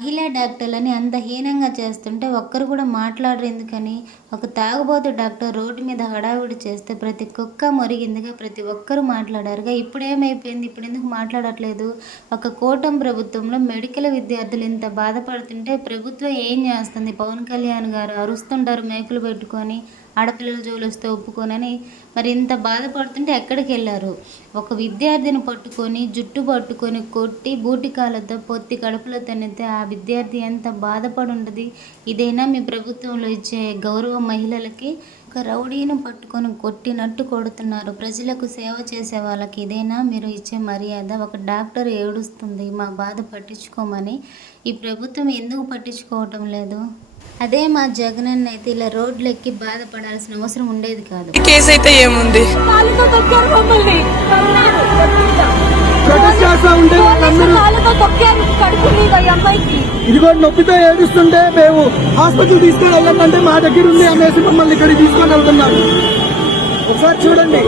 మహిళా డాక్టర్లని అంత హీనంగా చేస్తుంటే ఒక్కరు కూడా మాట్లాడరు ఎందుకని? ఒక తాగుబోతు డాక్టర్ రోడ్డు మీద హడావిడి చేస్తే ప్రతి కుక్క మొరిగిందిగా ప్రతి ఒక్కరు మాట్లాడారుగా. ఇప్పుడేమైపోయింది? ఇప్పుడెందుకు మాట్లాడట్లేదు? ఒక కూటమి ప్రభుత్వంలో మెడికల్ విద్యార్థులు ఇంత బాధపడుతుంటే ప్రభుత్వం ఏం చేస్తుంది? పవన్ కళ్యాణ్ గారు అరుస్తుంటారు మేకులు పెట్టుకొని, ఆడపిల్లల జోలొస్తే ఒప్పుకోనని. మరి ఇంత బాధపడుతుంటే ఎక్కడికెళ్ళారు? ఒక విద్యార్థిని పట్టుకొని, జుట్టు పట్టుకొని కొట్టి బూటికాలతో పొత్తి కడుపులో తన్నితే ఆ విద్యార్థి ఎంత బాధపడుంటది? ఇదేనా మీ ప్రభుత్వంలో ఇచ్చే గౌరవం మహిళలకి? ఒక రౌడీని పట్టుకొని కొట్టినట్టు కొడుతున్నారు. ప్రజలకు సేవ చేసే వాళ్ళకి ఇదేనా మీరు ఇచ్చే మర్యాద? ఒక డాక్టర్ ఏడుస్తుంది మా బాధ పట్టించుకోమని. ఈ ప్రభుత్వం ఎందుకు పట్టించుకోవటం లేదు? అదే మా జగనన్న అయితే ఇలా రోడ్లెక్కి బాధపడాల్సిన అవసరం ఉండేది కాదు. కేసు అయితే ఏముంది? ఇదిగో నొప్పితో ఏడుస్తుంటే మేము హాస్పిటల్ తీసుకొని వెళ్ళామంటే మా దగ్గర ఉంది అనేసి మమ్మల్ని ఇక్కడికి తీసుకొని వెళ్తున్నారు. ఒకసారి చూడండి.